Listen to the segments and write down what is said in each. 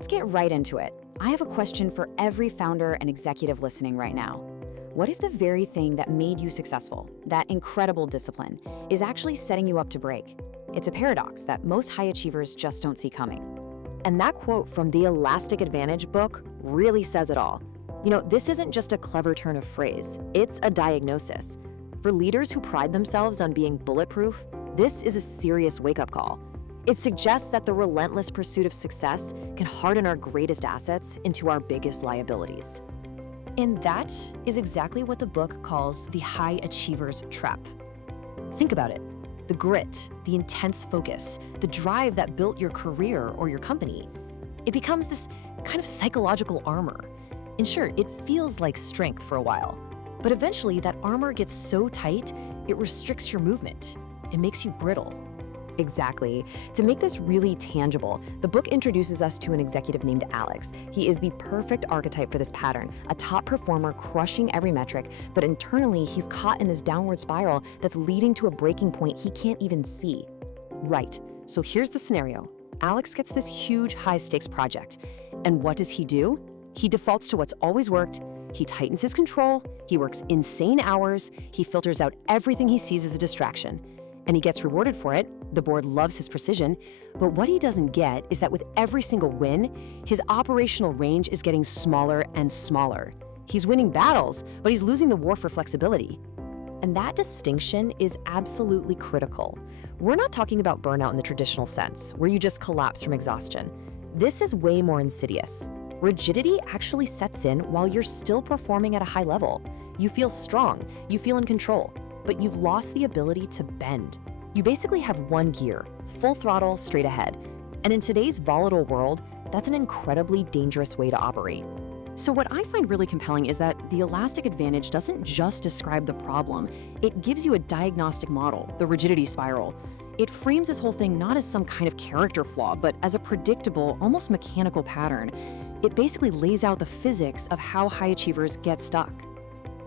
let's get right into it. I have a question for every founder and executive listening right now. What if the very thing that made you successful, that incredible discipline, is actually setting you up to break? It's a paradox that most high achievers just don't see coming. And that quote from the Elastic Advantage book really says it all. This isn't just a clever turn of phrase, it's a diagnosis. For leaders who pride themselves on being bulletproof, this is a serious wake-up call. It suggests that the relentless pursuit of success can harden our greatest assets into our biggest liabilities. And that is exactly what the book calls the high achiever's trap. Think about it. The grit, the intense focus, the drive that built your career or your company, it becomes this kind of psychological armor. And sure, it feels like strength for a while, but eventually that armor gets so tight, it restricts your movement. It makes you brittle. Exactly. To make this really tangible, the book introduces us to an executive named Alex. He is the perfect archetype for this pattern, a top performer crushing every metric, but internally he's caught in this downward spiral that's leading to a breaking point he can't even see. Right. So here's the scenario. Alex gets this huge high-stakes project. And what does he do? He defaults to what's always worked. He tightens his control. He works insane hours. He filters out everything he sees as a distraction. And he gets rewarded for it. The board loves his precision, but what he doesn't get is that with every single win, his operational range is getting smaller and smaller. He's winning battles, but he's losing the war for flexibility. And that distinction is absolutely critical. We're not talking about burnout in the traditional sense, where you just collapse from exhaustion. This is way more insidious. Rigidity actually sets in while you're still performing at a high level. You feel strong, you feel in control, but you've lost the ability to bend. You basically have one gear, full throttle, straight ahead. And in today's volatile world, that's an incredibly dangerous way to operate. So what I find really compelling is that the Elastic Advantage doesn't just describe the problem, it gives you a diagnostic model, the Rigidity Spiral. It frames this whole thing not as some kind of character flaw, but as a predictable, almost mechanical pattern. It basically lays out the physics of how high achievers get stuck.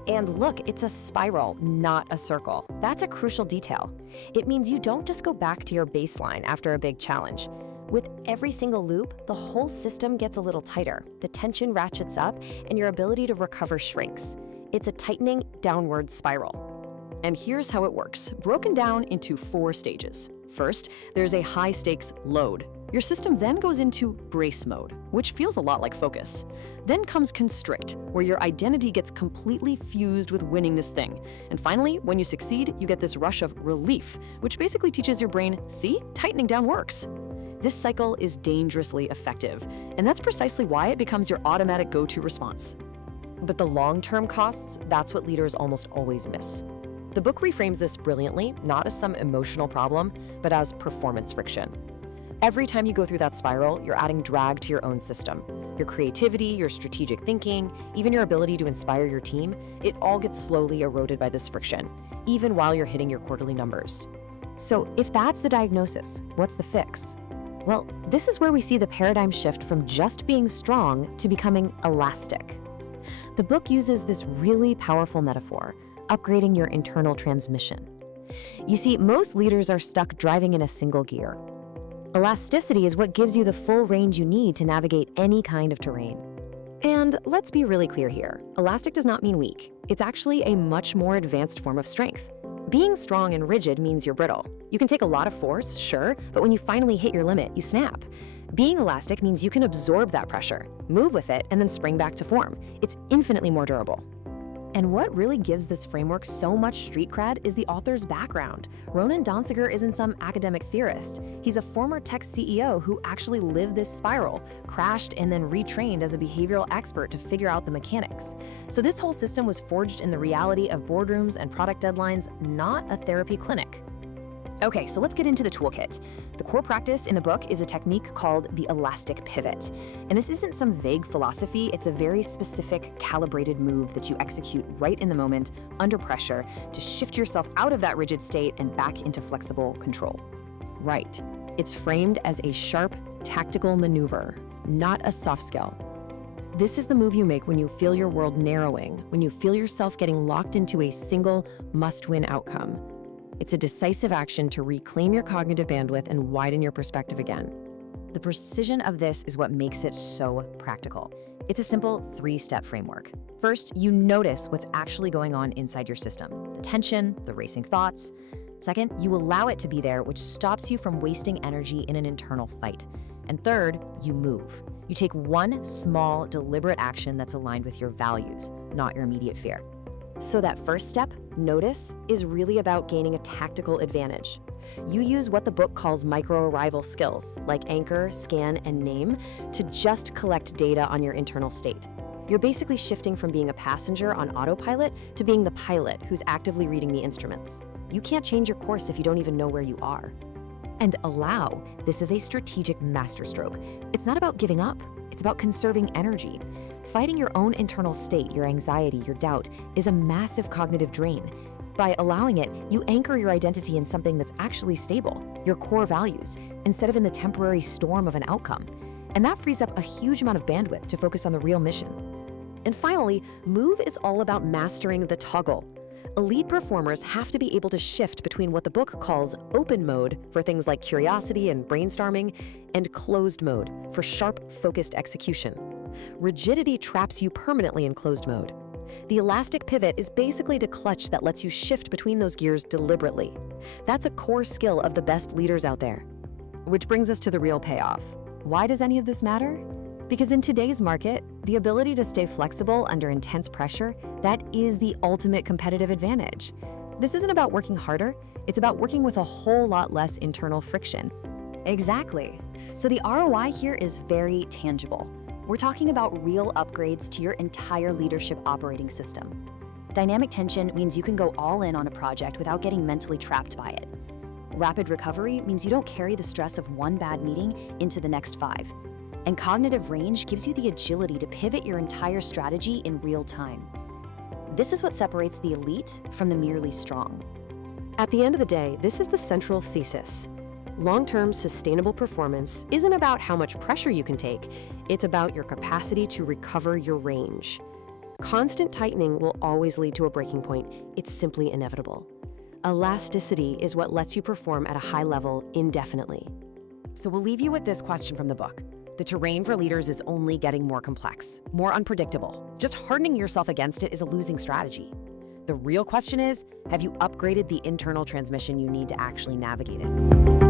And look, it's a spiral, not a circle. That's a crucial detail. It means you don't just go back to your baseline after a big challenge. With every single loop, the whole system gets a little tighter, the tension ratchets up, and your ability to recover shrinks. It's a tightening downward spiral. And here's how it works, broken down into 4 stages. First, there's a high-stakes load. Your system then goes into brace mode, which feels a lot like focus. Then comes Constrict, where your identity gets completely fused with winning this thing. And finally, when you succeed, you get this rush of relief, which basically teaches your brain, see, tightening down works. This cycle is dangerously effective, and that's precisely why it becomes your automatic go-to response. But the long-term costs, that's what leaders almost always miss. The book reframes this brilliantly, not as some emotional problem, but as performance friction. Every time you go through that spiral, you're adding drag to your own system. Your creativity, your strategic thinking, even your ability to inspire your team, it all gets slowly eroded by this friction, even while you're hitting your quarterly numbers. So if that's the diagnosis, what's the fix? Well, this is where we see the paradigm shift from just being strong to becoming elastic. The book uses this really powerful metaphor, upgrading your internal transmission. You see, most leaders are stuck driving in a single gear. Elasticity is what gives you the full range you need to navigate any kind of terrain. And let's be really clear here, elastic does not mean weak. It's actually a much more advanced form of strength. Being strong and rigid means you're brittle. You can take a lot of force, sure, but when you finally hit your limit, you snap. Being elastic means you can absorb that pressure, move with it, and then spring back to form. It's infinitely more durable. And what really gives this framework so much street cred is the author's background. Ronen Dancziger isn't some academic theorist. He's a former tech CEO who actually lived this spiral, crashed and then retrained as a behavioral expert to figure out the mechanics. So this whole system was forged in the reality of boardrooms and product deadlines, not a therapy clinic. Okay, so let's get into the toolkit. The core practice in the book is a technique called the elastic pivot. And this isn't some vague philosophy, it's a very specific, calibrated move that you execute right in the moment, under pressure, to shift yourself out of that rigid state and back into flexible control. Right. It's framed as a sharp, tactical maneuver, not a soft skill. This is the move you make when you feel your world narrowing, when you feel yourself getting locked into a single must-win outcome. It's a decisive action to reclaim your cognitive bandwidth and widen your perspective again. The precision of this is what makes it so practical. It's a simple 3-step framework. First, you notice what's actually going on inside your system, the tension, the racing thoughts. Second, you allow it to be there, which stops you from wasting energy in an internal fight. And third, you move. You take one small, deliberate action that's aligned with your values, not your immediate fear. So that first step, notice, is really about gaining a tactical advantage. You use what the book calls micro-arrival skills, like anchor, scan, and name, to just collect data on your internal state. You're basically shifting from being a passenger on autopilot to being the pilot who's actively reading the instruments. You can't change your course if you don't even know where you are. And allow, this is a strategic masterstroke. It's not about giving up, it's about conserving energy. Fighting your own internal state, your anxiety, your doubt, is a massive cognitive drain. By allowing it, you anchor your identity in something that's actually stable, your core values, instead of in the temporary storm of an outcome. And that frees up a huge amount of bandwidth to focus on the real mission. And finally, move is all about mastering the toggle. Elite performers have to be able to shift between what the book calls open mode for things like curiosity and brainstorming, and closed mode for sharp, focused execution. Rigidity traps you permanently in closed mode. The elastic pivot is basically a clutch that lets you shift between those gears deliberately. That's a core skill of the best leaders out there. Which brings us to the real payoff. Why does any of this matter? Because in today's market, the ability to stay flexible under intense pressure, that is the ultimate competitive advantage. This isn't about working harder, it's about working with a whole lot less internal friction. Exactly. So the ROI here is very tangible. We're talking about real upgrades to your entire leadership operating system. Dynamic tension means you can go all in on a project without getting mentally trapped by it. Rapid recovery means you don't carry the stress of one bad meeting into the next 5. And cognitive range gives you the agility to pivot your entire strategy in real time. This is what separates the elite from the merely strong. At the end of the day, this is the central thesis. Long-term sustainable performance isn't about how much pressure you can take, it's about your capacity to recover your range. Constant tightening will always lead to a breaking point. It's simply inevitable. Elasticity is what lets you perform at a high level indefinitely. So we'll leave you with this question from the book. The terrain for leaders is only getting more complex, more unpredictable. Just hardening yourself against it is a losing strategy. The real question is, have you upgraded the internal transmission you need to actually navigate it?